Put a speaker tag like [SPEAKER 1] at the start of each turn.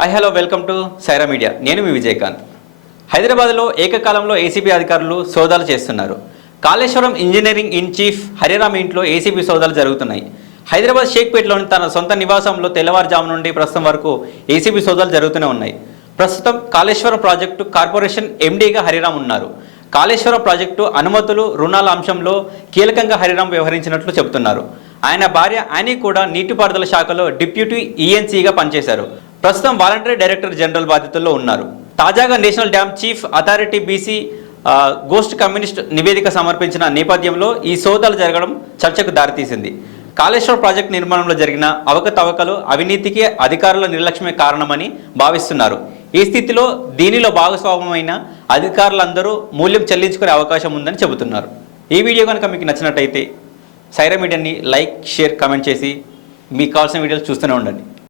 [SPEAKER 1] Hi hello welcome to Saira media నేను మీ విజయకాంత్. హైదరాబాద్లో ఏకకాలంలో ఏసీబీ అధికారులు సోదాలు చేస్తున్నారు. Kaleshwaram engineering in chief Hariram ఇంట్లో ఏసీబీ సోదాలు జరుగుతున్నాయి. హైదరాబాద్ షేక్పేట్లోని తన సొంత నివాసంలో తెల్లవారుజాము నుండి ప్రస్తుతం వరకు ఏసీబీ సోదాలు జరుగుతూనే ఉన్నాయి. ప్రస్తుతం కాళేశ్వరం ప్రాజెక్టు కార్పొరేషన్ ఎండీగా హరిరామ్ ఉన్నారు. కాళేశ్వరం ప్రాజెక్టు అనుమతులు రుణాల అంశంలో కీలకంగా హరిరామ్ వ్యవహరించినట్లు చెబుతున్నారు. ఆయన భార్య యానీ కూడా నీటిపారుదల శాఖలో డిప్యూటీ ఈఎన్సీగా పనిచేశారు. ప్రస్తుతం వాలంటరీ డైరెక్టర్ జనరల్ బాధ్యతల్లో ఉన్నారు. తాజాగా national dam chief authority BC ghost communist నివేదిక సమర్పించిన నేపథ్యంలో ఈ సోదాలు జరగడం చర్చకు దారితీసింది. కాళేశ్వరం ప్రాజెక్టు నిర్మాణంలో జరిగిన అవకతవకలు అవినీతికి అధికారుల నిర్లక్ష్యమే కారణమని భావిస్తున్నారు. ఈ స్థితిలో దీనిలో భాగస్వామ్యమైన అధికారులందరూ మూల్యం చెల్లించుకునే అవకాశం ఉందని చెబుతున్నారు. ఈ వీడియో కనుక మీకు నచ్చినట్టయితే సైరా మీడియాని లైక్ షేర్ కామెంట్ చేసి మీకు కావాల్సిన వీడియోలు చూస్తూనే ఉండండి.